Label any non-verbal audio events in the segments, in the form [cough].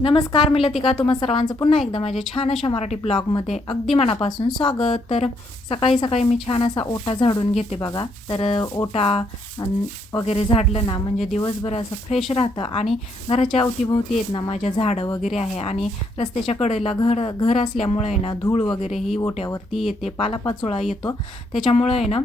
नमस्कार मी लतिका. तुम्हा सर्वांचं पुन्हा एकदा माझ्या छान अशा मराठी ब्लॉगमध्ये अगदी मनापासून स्वागत. तर सकाळी सकाळी मी छान असा ओटा झाडून घेते बघा. तर ओटा वगैरे झाडलं ना म्हणजे दिवसभर असं फ्रेश राहतं. आणि घराच्या अवतीभोवती आहेत ना माझ्या झाडं वगैरे आहे. आणि रस्त्याच्या कडेला घर घर असल्यामुळे ना धूळ वगैरे ही ओट्यावरती येते. पालापाचोळा येतो. त्याच्यामुळे आहे ना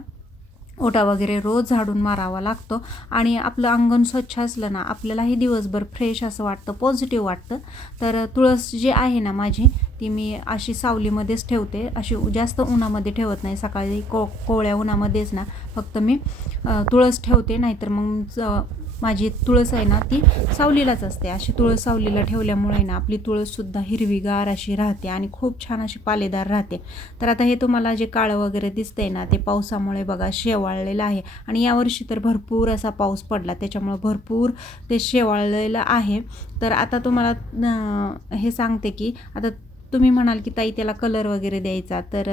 ओटा वगैरे रोज झाडून मारावा लागतो आणि आपलं अंगण स्वच्छ असलं ना आपल्यालाही दिवसभर फ्रेश असं वाटतं पॉझिटिव्ह वाटतं. तर तुळस जी आहे ना माझी ती मी अशी सावलीमध्येच ठेवते. अशी जास्त उन्हामध्ये ठेवत नाही. सकाळी को कोवळ्या उन्हामध्येच ना फक्त मी तुळस ठेवते. नाहीतर मग माझी तुळस आहे ना ती सावलीलाच असते. अशी तुळस सावलीला ठेवल्यामुळे ना आपली तुळससुद्धा हिरवीगार अशी राहते आणि खूप छान अशी पालेदार राहते. तर आता हे तुम्हाला जे काळं वगैरे दिसतंय ना ते पावसामुळे बघा शेवाळलेलं आहे. आणि यावर्षी तर भरपूर असा पाऊस पडला त्याच्यामुळं भरपूर ते शेवाळलेलं आहे. तर आता तुम्हाला हे सांगते की आता तुम्ही म्हणाल की ताई त्याला कलर वगैरे द्यायचा. तर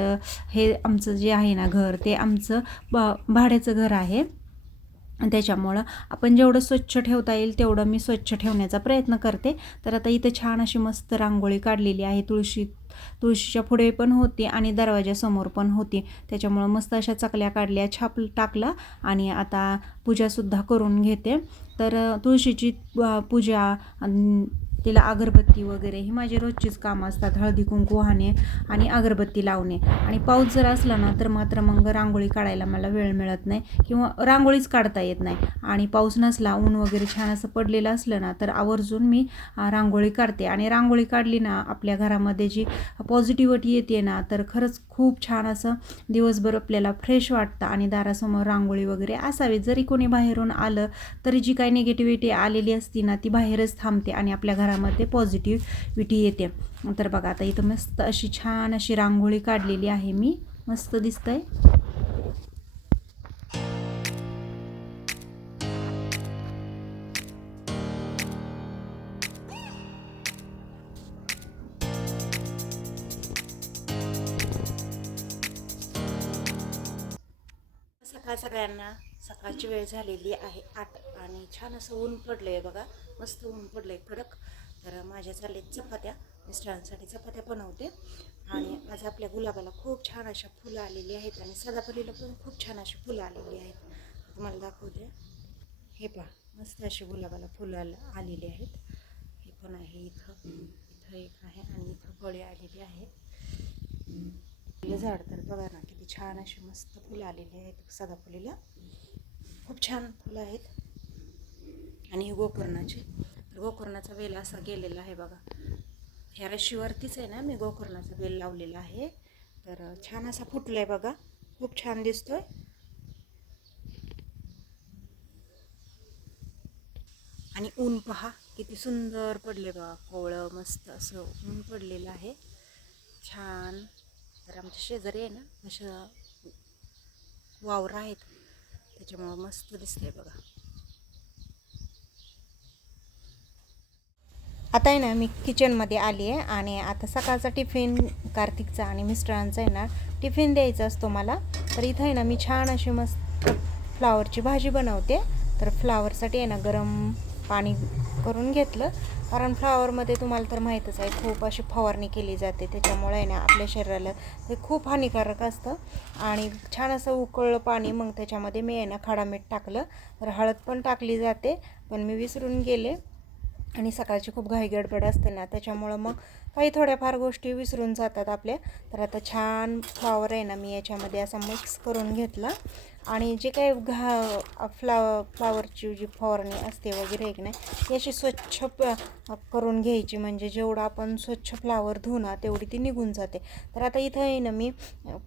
हे आमचं जे आहे ना घर ते आमचं ब भाड्याचं घर आहे. त्याच्यामुळं आपण जेवढं स्वच्छ ठेवता येईल तेवढं मी स्वच्छ ठेवण्याचा प्रयत्न करते. तर आता इथं छान अशी मस्त रांगोळी काढलेली आहे. तुळशी तुळशीच्या पुढे पण होती आणि दरवाजासमोर पण होती. त्याच्यामुळं मस्त अशा चकल्या काढल्या छाप टाकला आणि आता पूजासुद्धा करून घेते. तर तुळशीची पूजा तिला अगरबत्ती वगैरे ही माझी रोजचीच कामं असतात हळदी कुंकू वाहणे आणि अगरबत्ती लावणे. आणि पाऊस जर असला ना तर मात्र मग रांगोळी काढायला मला वेळ मिळत नाही किंवा रांगोळीच काढता येत नाही. आणि पाऊस नसला ऊन वगैरे छान असं पडलेलं असलं ना तर आवर्जून मी रांगोळी काढते. आणि रांगोळी काढली ना आपल्या घरामध्ये जी पॉझिटिव्हिटी येते ना तर खरंच खूप छान असं दिवसभर आपल्याला फ्रेश वाटतं आणि दारासमोर रांगोळी वगैरे असावी. जरी कोणी बाहेरून आलं तरी जी काही निगेटिव्हिटी आलेली असती ना ती बाहेरच थांबते आणि आपल्या त्यामध्ये पॉझिटिव्हिटी येते. तर बघा आता इथं मस्त अशी छान अशी रांगोळी काढलेली आहे मी. मस्त दिसतंय. सकाळ सगळ्यांना सकाळची वेळ झालेली आहे आठ आणि छान असं ऊन पडलं आहे बघा. मस्त ऊन पडलं आहे कडक तर माझ्या चालले चपात्या. मिस्टरांसाठी चपात्या बनवते. आणि आज आपल्या गुलाबाला खूप छान अशा फुलं आलेली आहेत आणि सदाफुलीला पण खूप छान अशी फुलं आलेली आहेत. तुम्हाला दाखवते. हे पहा मस्त अशी गुलाबाला फुलं आल- आलेली आहेत. हे पण आहे इथं. इथं एक आहे आणि इथं फळे आलेली आहेत झाड तर बघा ना किती छान अशी मस्त फुलं आलेली आहेत सदाफुलीला. खूप छान फुलं आहेत. आणि ही गोकर्णाची. गोकर्णाचा वेल असा गेलेला आहे बघा. ह्या रशीवरतीच आहे ना मी गोकर्णाचा वेल लावलेला आहे. तर छान असा फुटला आहे बघा. खूप छान दिसतोय. आणि ऊन पहा किती सुंदर पडले बघा. कोवळं मस्त असं ऊन पडलेलं आहे. छान. तर आमच्या शेजारी आहे ना अशा वावरं आहेत. त्याच्यामुळं मस्त दिसतंय बघा. आता आहे ना मी किचनमध्ये आली आहे आणि आता सकाळचा टिफिन कार्तिकचा आणि मिस्टरांचा आहे ना टिफिन द्यायचा असतो मला. तर इथं आहे ना मी छान अशी मस्त फ्लावरची भाजी बनवते. तर फ्लावरसाठी आहे ना गरम पाणी करून घेतलं. कारण फ्लावरमध्ये तुम्हाला तर माहीतच आहे खूप अशी फवारणी केली जाते. त्याच्यामुळे आहे ना आपल्या शरीराला ते खूप हानिकारक असतं. आणि छान असं उकळलं पाणी मग त्याच्यामध्ये मी आहे ना खडा मीठ टाकलं. तर हळद पण टाकली जाते पण मी विसरून गेले. आणि सकाळची खूप घाईगडबड असते ना त्याच्यामुळं मग काही थोड्याफार गोष्टी विसरून जातात आपल्या. तर आता छान फ्लावर आहे ना मी याच्यामध्ये असा मिक्स करून घेतला. आणि जे काही घा फ्लावर फ्लावरची जी फवारणी असते वगैरे आहे की नाही याची स्वच्छ प- करून घ्यायची. म्हणजे जेवढं आपण स्वच्छ फ्लावर धुऊ ना तेवढी ती निघून जाते. तर आता इथं आहे ना मी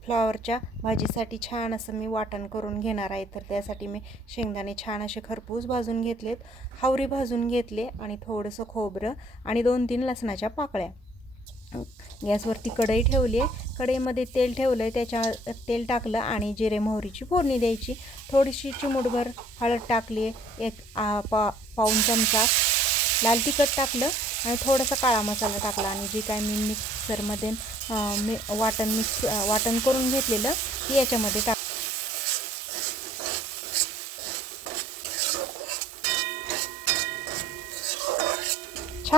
फ्लावरच्या भाजीसाठी छान असं मी वाटण करून घेणार आहे. तर त्यासाठी मी शेंगदाणे छान असे खरपूस भाजून घेतलेत हावरी भाजून घेतले आणि थोडंसं खोबरं आणि दोन तीन लसणाच्या पाकळ्या. गॅसवरती कढई ठेवली आहे. कढईमध्ये तेल ठेवलं आहे. त्याच्या तेल टाकलं आणि जिरे मोहरीची फोडणी द्यायची. थोडीशी चिमूटभर हळद टाकली आहे. एक आ, पा पाऊन चमचा लाल तिखट टाकलं आणि थोडासा काळा मसाला टाकला आणि जी काय मी मिक्सरमध्ये मी वाटण मिक्स वाटण करून घेतलेलं ती याच्यामध्ये टाक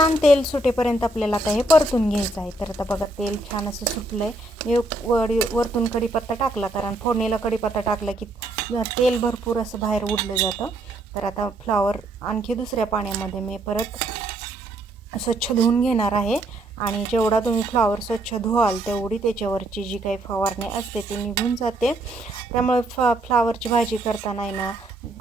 छान तेल सुटेपर्यंत आपल्याला आता हे परतून घ्यायचं आहे. तर आता बघा तेल छान असं सुटलं आहे मी वडी वरतून कढीपत्ता टाकला कारण फोडणीला कढीपत्ता टाकला की तेल भरपूर असं बाहेर उडलं जातं. तर आता फ्लॉवर आणखी दुसऱ्या पाण्यामध्ये मी परत स्वच्छ धुवून घेणार आहे. आणि जेवढा तुम्ही फ्लॉवर स्वच्छ धुवाल तेवढी त्याच्यावरची जी काही फवारणी असते ती निघून जाते. त्यामुळे फ फ्लावरची भाजी करताना आहे ना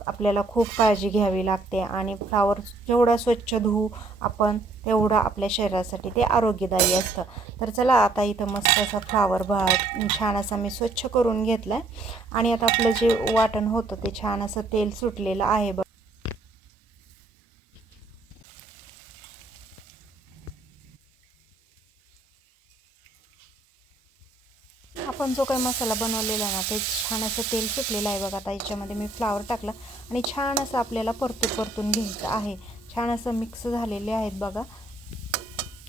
आपल्याला खूप काळजी घ्यावी लागते आणि फ्लावर जेवढा स्वच्छ धुवू आपण तेवढं आपल्या शरीरासाठी ते आरोग्यदायी असतं. तर चला आता इथं मस्त असा फ्लावर भा छान असा मी स्वच्छ करून घेतला आहे आणि आता आपलं जे वाटण होतं ते छान असं तेल सुटलेलं आहे बघ. आपण जो काही मसाला बनवलेला आहे ना ते छान असं तेल सुटलेलं आहे बघा आता याच्यामध्ये मी फ्लावर टाकलं आणि छान असं आपल्याला परतून परतून घ्यायचं आहे. छान असं मिक्स झालेले आहेत बघा.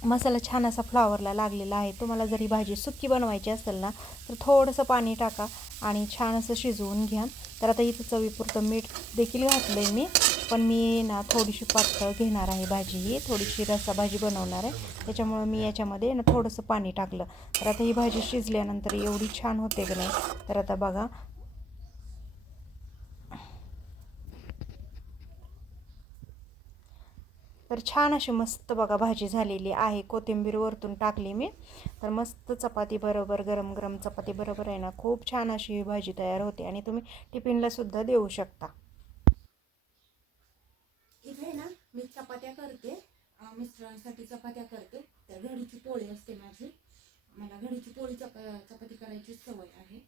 मसाला छान असा फ्लावरला लागलेला आहे. तुम्हाला जरी भाजी सुक्की बनवायची असेल ना तर थोडंसं पाणी टाका आणि छान असं शिजवून घ्या. तर आता इथं चवीपुरतं मीठ देखील घातलं आहे मी. पण मी ना थोडीशी पातळ घेणार आहे भाजी. ही थोडीशी रसा भाजी बनवणार आहे. त्याच्यामुळं मी याच्यामध्ये ना थोडंसं पाणी टाकलं. तर आता ही भाजी शिजल्यानंतर एवढी छान होते की नाही तर आता बघा. तर छान अशी मस्त बघा भाजी झालेली आहे. कोथिंबीर वरतून टाकली मी. तर मस्त चपाती बरोबर गरम गरम चपाती बरोबर आहे ना खूप छान अशी ही भाजी तयार होते आणि तुम्ही टिफिनलासुद्धा देऊ शकता इथे ना मी चपात्या करते. मिस्टरांसाठी चपात्या करते. तर घडीची पोळी असते माझी. मला घडीची पोळी चप चपाती करायची सवय आहे.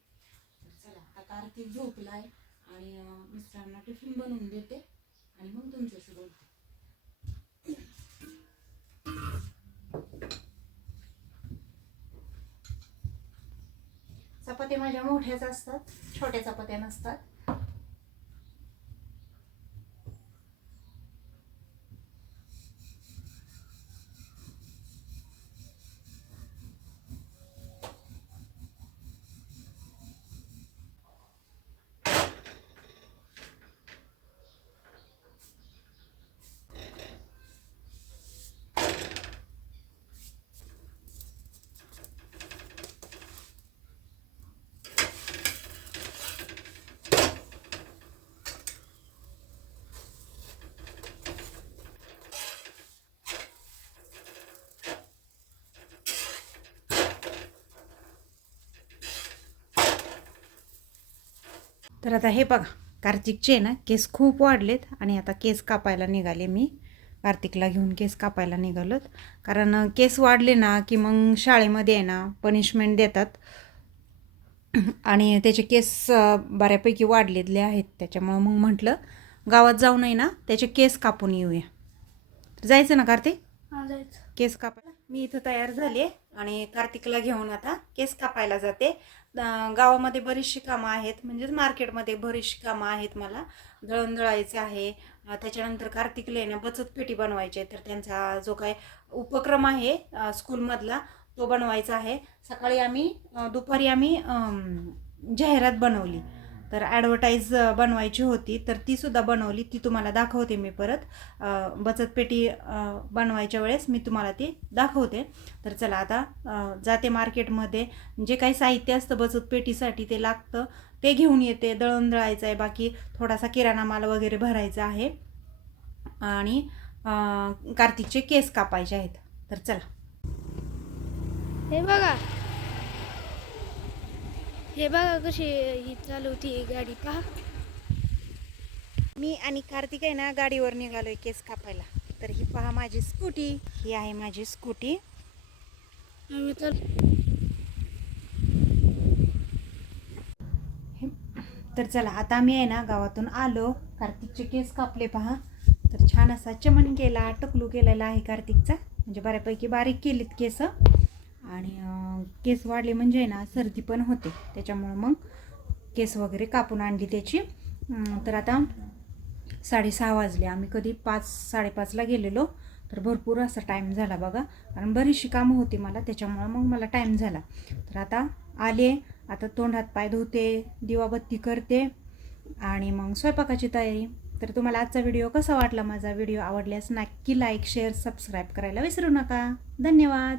चला आता कार्तिक झोपलाय आणि मिस्टरांना टिफिन बनवून देते आणि मग तुमच्याशी बोलते. चपात्या माझ्या मोठ्याच असतात. छोट्या चपात्या नसतात. तर आता हे बघा कार्तिकचे ना केस खूप वाढलेत आणि आता केस कापायला निघाले मी. कार्तिकला घेऊन केस कापायला निघालोत. कारण केस वाढले ना की मग शाळेमध्ये आहे ना पनिशमेंट देतात. [clears throat] आणि त्याचे केस बऱ्यापैकी वाढलेले आहेत. त्याच्यामुळं मग म्हटलं गावात जाऊ नये ना त्याचे केस कापून येऊया. जायचं ना कार्तिक? केस कापायला? मी इथं तयार झाले आणि कार्तिकला घेऊन आता केस कापायला जाते. गावामध्ये बरीचशी कामं आहेत. म्हणजेच मार्केटमध्ये बरीचशी कामं आहेत मला. दळण दळायचं आहे. त्याच्यानंतर कार्तिक लेण्या बचत पेटी बनवायची आहे. तर त्यांचा जो काय उपक्रम आहे स्कूलमधला तो बनवायचा आहे. सकाळी आम्ही दुपारी आम्ही जाहिरात बनवली. तर ॲडव्हर्टाईज बनवायची होती. तर ती सुद्धा बनवली. ती तुम्हाला दाखवते मी परत. बचत पेटी बनवायच्या वेळेस मी तुम्हाला ती दाखवते. तर चला आता जाते मार्केटमध्ये जे काही साहित्य असतं बचत पेटीसाठी ते लागतं. ते घेऊन येते. दळण दळायचं आहे. बाकी थोडासा किराणा माल वगैरे भरायचा आहे. आणि कार्तिकचे केस कापायचे आहेत. तर चला. हे बघा. हे बघा कशी ही चालवती गाडी पहा. मी आणि कार्तिक आहे ना गाडीवर निघालोय केस कापायला. तर ही पहा माझी स्कूटी ही आहे माझी स्कूटी. आम्ही तर तर चला आता मी आहे ना गावातून आलो. कार्तिकचे केस कापले पहा. तर छान असा चमन केला टकलू केलेला आहे कार्तिकचा. म्हणजे बऱ्यापैकी बारीक केलीत केस. आणि केस वाढले म्हणजे ना सर्दी पण होते. त्याच्यामुळं मग केस वगैरे कापून आणली त्याची. तर आता साडेसहा वाजले. आम्ही कधी पाच साडेपाचला गेलेलो. तर भरपूर असा टाईम झाला बघा. कारण बरीचशी कामं होती मला. त्याच्यामुळं मग मला टाईम झाला. तर आता आले. आता तोंडात पाय धुते दिवाबत्ती करते आणि मग स्वयंपाकाची तयारी. तर तर तुम्हाला आजचा व्हिडिओ कसा वाटला? माझा व्हिडिओ आवडल्यास नक्की लाईक शेअर सबस्क्राईब करायला विसरू नका. धन्यवाद.